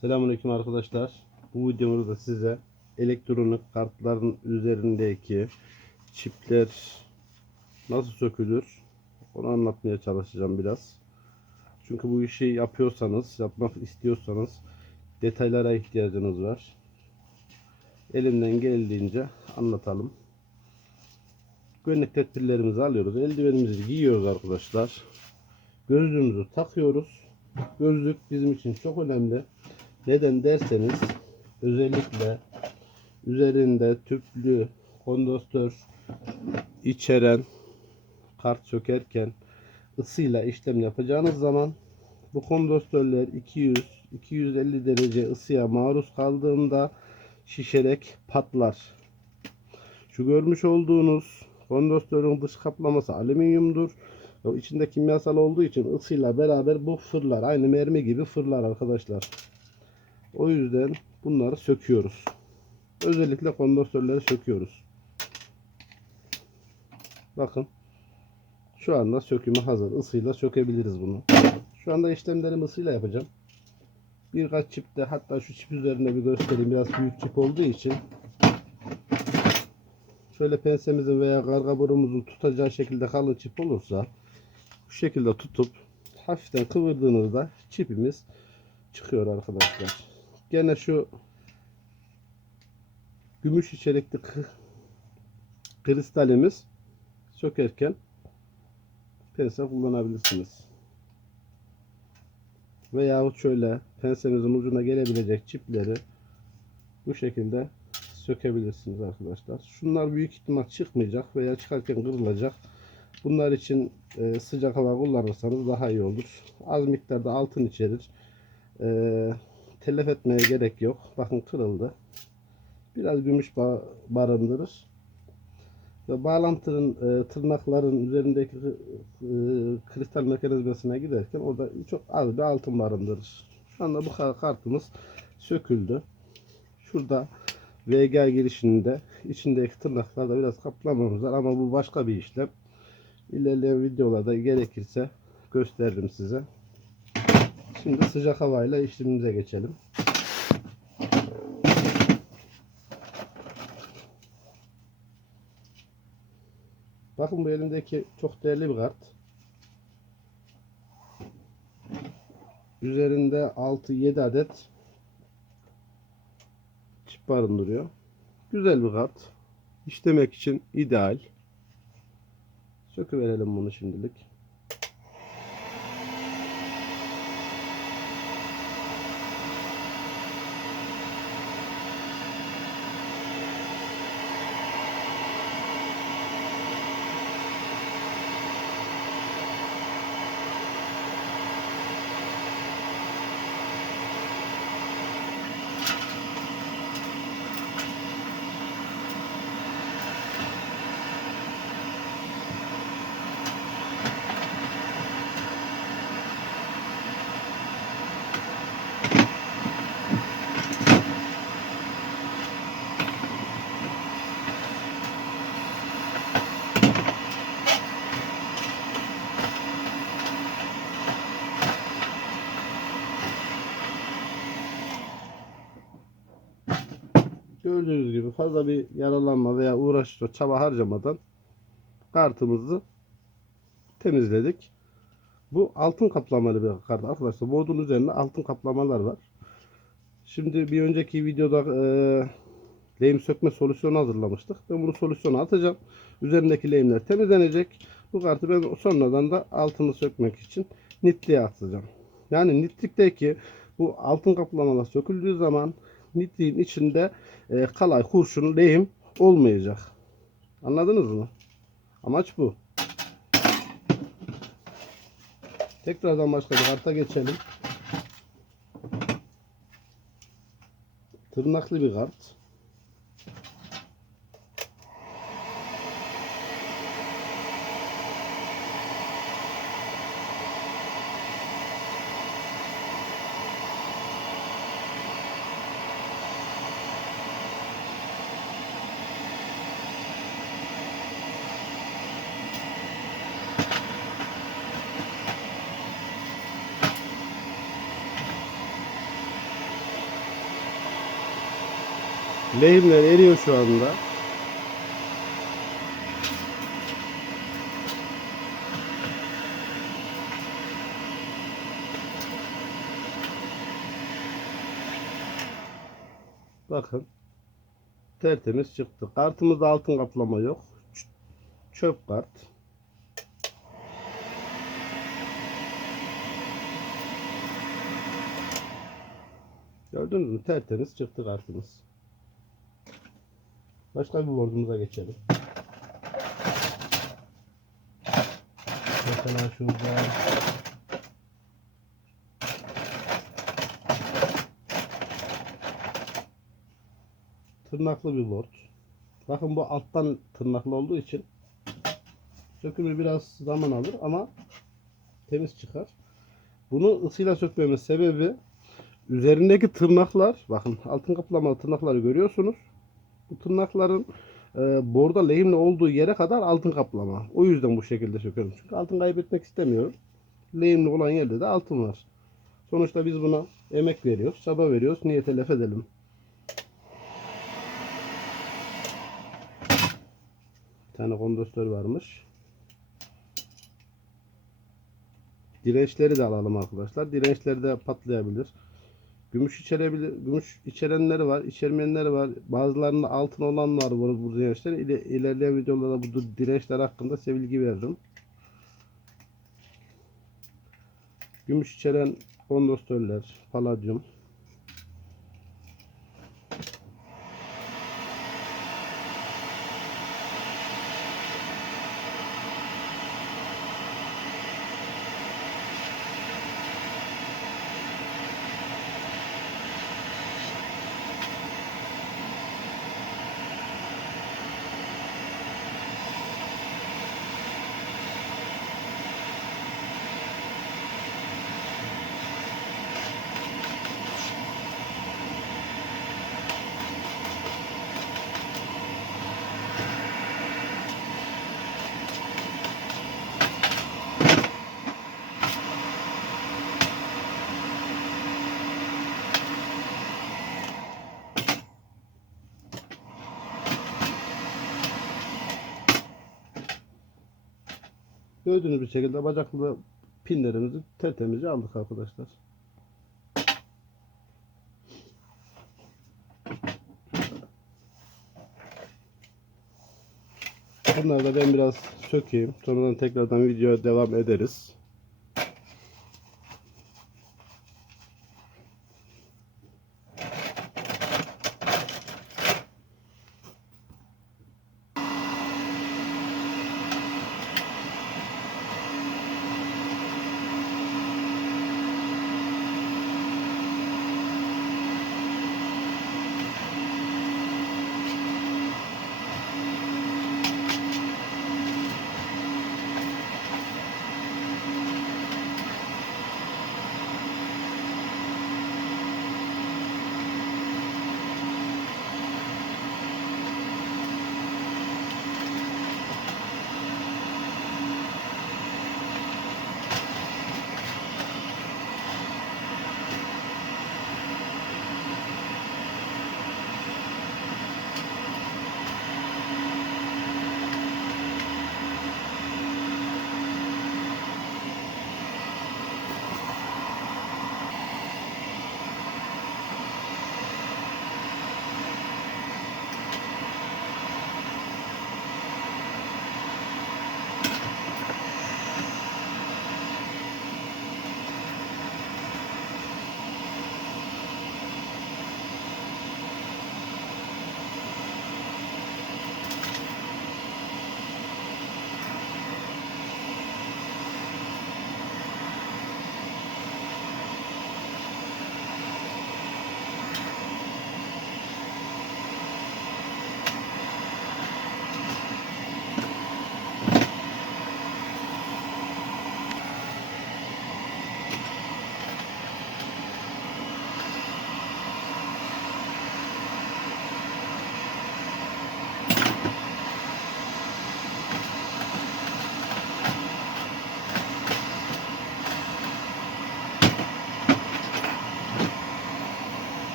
Selamünaleyküm arkadaşlar. Bu videomuzda size elektronik kartların üzerindeki çipler nasıl sökülür onu anlatmaya çalışacağım biraz. Çünkü bu işi yapıyorsanız, yapmak istiyorsanız detaylara ihtiyacınız var. Elimden geldiğince anlatalım. Güvenlik tedbirlerimizi alıyoruz. Eldivenimizi giyiyoruz arkadaşlar. Gözlüğümüzü takıyoruz. Gözlük bizim için çok önemli. Neden derseniz özellikle üzerinde tüplü kondensatör içeren kart sökerken ısıyla işlem yapacağınız zaman bu kondansatörler 200-250 derece ısıya maruz kaldığında şişerek patlar. Şu görmüş olduğunuz kondansatörün dış kaplaması alüminyumdur. O içinde kimyasal olduğu için ısıyla beraber bu fırlar. Aynı mermi gibi fırlar arkadaşlar. O yüzden bunları söküyoruz. Özellikle kondansatörleri söküyoruz. Bakın. Şu anda sökümü hazır. Isıyla sökebiliriz bunu. Şu anda işlemlerimi ısıyla yapacağım. Birkaç çipte hatta şu çip üzerinde bir göstereyim. Biraz büyük çip olduğu için. Şöyle pensemizin veya karga borumuzun tutacağı şekilde kalın çip olursa bu şekilde tutup hafiften kıvırdığınızda çipimiz çıkıyor arkadaşlar. Gene şu gümüş içerikli kristalimiz sökerken pense kullanabilirsiniz. Veyahut şöyle pensemizin ucuna gelebilecek çipleri bu şekilde sökebilirsiniz arkadaşlar. Şunlar büyük ihtimal çıkmayacak veya çıkarken kırılacak. Bunlar için e, sıcak hava kullanırsanız daha iyi olur. Az miktarda altın içerir. Telef etmeye gerek yok. Bakın kırıldı. Biraz gümüş ba- barındırır. Ve bağlantının e, tırnakların üzerindeki e, kristal mekanizmasına giderken orada çok az bir altın barındırır. Şu anda bu kar- kartımız söküldü. Şurada VG girişinde içindeki tırnaklarda biraz kaplamamız var ama bu başka bir işlem. İlerleyen videolarda gerekirse gösteririm size. Şimdi sıcak havayla işlemimize geçelim. Bakın bu elimdeki çok değerli bir kart. Üzerinde 6-7 adet çip barındırıyor. Güzel bir kart. İşlemek için ideal. Söküverelim bunu şimdilik. Gördüğünüz gibi fazla bir yaralanma veya uğraş çaba harcamadan kartımızı temizledik. Bu altın kaplamalı bir kart arkadaşlar. Board'un üzerinde altın kaplamalar var. Şimdi bir önceki videoda e, lehim sökme solüsyonu hazırlamıştık. Ben bunu solüsyona atacağım. Üzerindeki lehimler temizlenecek. Bu kartı ben sonradan da altını sökmek için nitliğe atacağım. Yani nitlikteki bu altın kaplamalar söküldüğü zaman nitliğin içinde e, kalay, kurşun, lehim olmayacak. Anladınız mı? Amaç bu. Tekrardan başka bir karta geçelim. Tırnaklı bir kart. Lehimler eriyor şu anda. Bakın. Tertemiz çıktı. Kartımızda altın kaplama yok. Çöp kart. Gördünüz mü? Tertemiz çıktı kartımız. Başka bir boardumuza geçelim. Mesela şurada tırnaklı bir board. Bakın bu alttan tırnaklı olduğu için sökümü biraz zaman alır ama temiz çıkar. Bunu ısıyla sökmemin sebebi üzerindeki tırnaklar bakın altın kaplamalı tırnakları görüyorsunuz. Bu tırnakların e, borda lehimli olduğu yere kadar altın kaplama. O yüzden bu şekilde söküyorum. Çünkü altın kaybetmek istemiyorum. Lehimli olan yerde de altın var. Sonuçta biz buna emek veriyoruz, çaba veriyoruz. Niye telef edelim? Bir tane kondensatör varmış. Dirençleri de alalım arkadaşlar. Dirençleri de patlayabilir. Gümüş içerebilir, gümüş içerenleri var, içermeyenleri var. Bazılarında altın olan var bu, dirençler. İle, ilerleyen videolarda bu dirençler hakkında size bilgi veririm. Gümüş içeren kondansatörler, paladyum. Gördüğünüz bir şekilde bacaklı pinlerimizi tertemizce aldık arkadaşlar. Bunları da ben biraz sökeyim. Sonradan tekrardan videoya devam ederiz.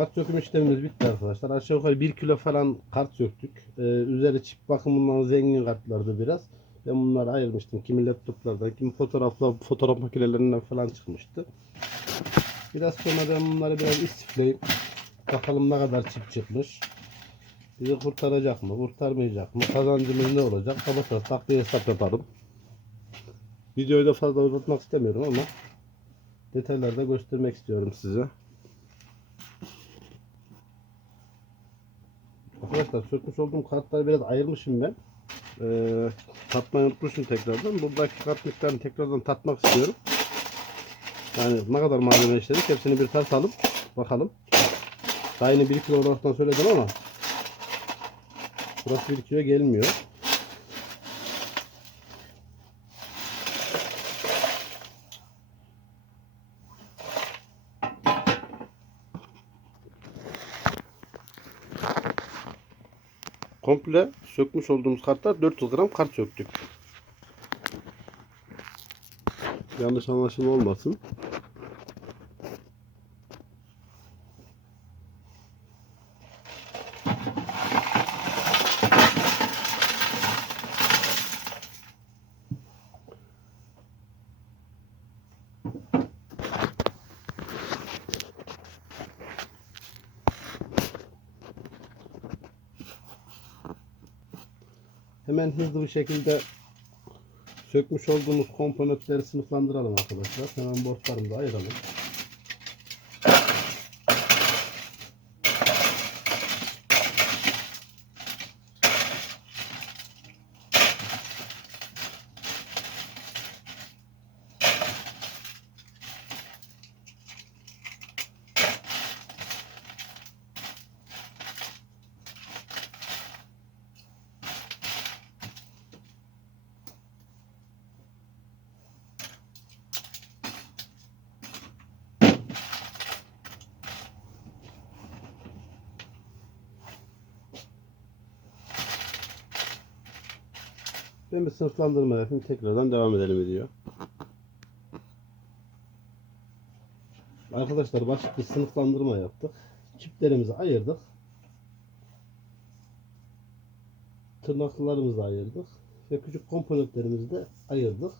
Kart söküm işlemimiz bitti arkadaşlar. Aşağı yukarı 1 kilo falan kart söktük. Ee, üzeri çip bakımından zengin kartlardı biraz. Ben bunları ayırmıştım. Kimi laptoplardan, kimi fotoğrafla, fotoğraf makinelerinden falan çıkmıştı. Biraz sonra ben bunları biraz istifleyip bakalım ne kadar çip çıkmış. Bizi kurtaracak mı, kurtarmayacak mı, kazancımız ne olacak? Kapatırız, takviye hesap yaparım. Videoyu da fazla uzatmak istemiyorum ama detayları da göstermek istiyorum size. Arkadaşlar sökmüş olduğum kartları biraz ayırmışım ben. Ee, tatmayı unutmuşum tekrardan. Buradaki kart miktarını tekrardan tatmak istiyorum. Yani ne kadar malzeme işledik hepsini bir tartalım. Bakalım. Daha yine 1 kilo olaraktan söyledim ama burası 1 kilo gelmiyor. Komple sökmüş olduğumuz kartlar 400 gram kart söktük. Yanlış anlaşılma olmasın. Hızlı bir şekilde sökmüş olduğumuz komponentleri sınıflandıralım arkadaşlar. Hemen borçlarımızı ayıralım. Sınıflandırma yapayım. Tekrardan devam edelim video. Arkadaşlar basit bir sınıflandırma yaptık. Çiplerimizi ayırdık. Tırnaklarımızı ayırdık. Ve küçük komponentlerimizi de ayırdık.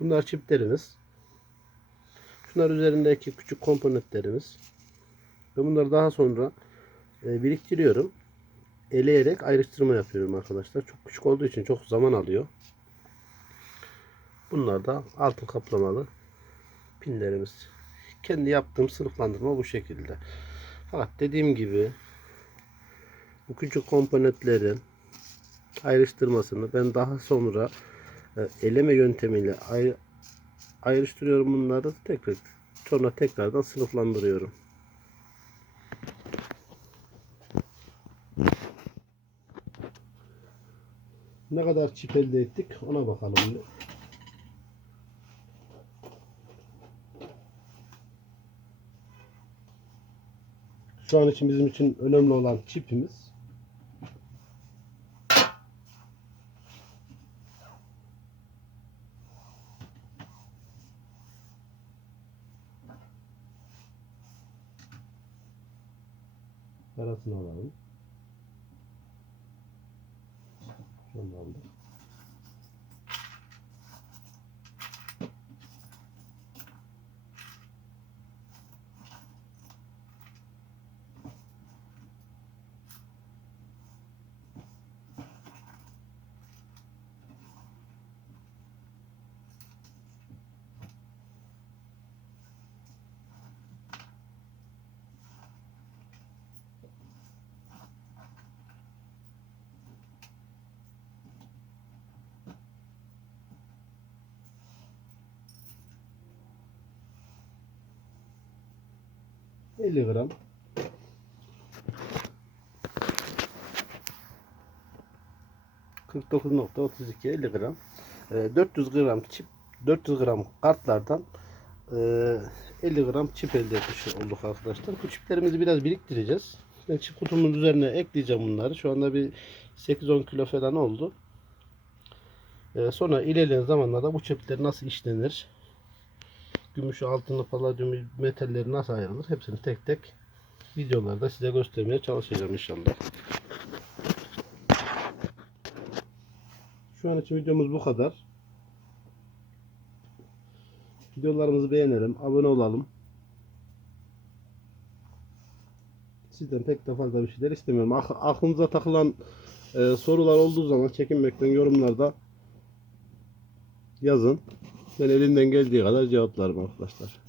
Bunlar çiplerimiz. Şunlar üzerindeki küçük komponentlerimiz. Ve bunları daha sonra e, biriktiriyorum. Eleyerek ayrıştırma yapıyorum arkadaşlar. Çok küçük olduğu için çok zaman alıyor. Bunlar da altın kaplamalı pinlerimiz. Kendi yaptığım sınıflandırma bu şekilde. Fakat dediğim gibi bu küçük komponentlerin ayrıştırmasını ben daha sonra e, eleme yöntemiyle ay- ayrıştırıyorum bunları tekrar sonra tekrardan sınıflandırıyorum. Ne kadar çip elde ettik ona bakalım. Şu an için bizim için önemli olan çipimiz. Parasını alalım. Şunu da aldık. ...50 gram. ...49.32 50 gram. Ee, 400 gram çip... ...400 gram kartlardan... ee, ...50 gram çip elde etmiş olduk arkadaşlar. Bu çiplerimizi biraz biriktireceğiz. Ben çip kutumun üzerine ekleyeceğim bunları. Şu anda bir 8-10 kilo falan oldu. Ee, sonra ilerleyen zamanlarda bu çöpler nasıl işlenir? Gümüş, altını, paladyum, metalleri nasıl ayrılır? Hepsini tek tek videolarda size göstermeye çalışacağım inşallah. Şu an için videomuz bu kadar. Videolarımızı beğenelim, abone olalım. Sizden pek de fazla bir şeyler istemiyorum. Ak- aklınıza takılan e, sorular olduğu zaman çekinmekten yorumlarda yazın. Ben elimden geldiği kadar cevaplarım arkadaşlar.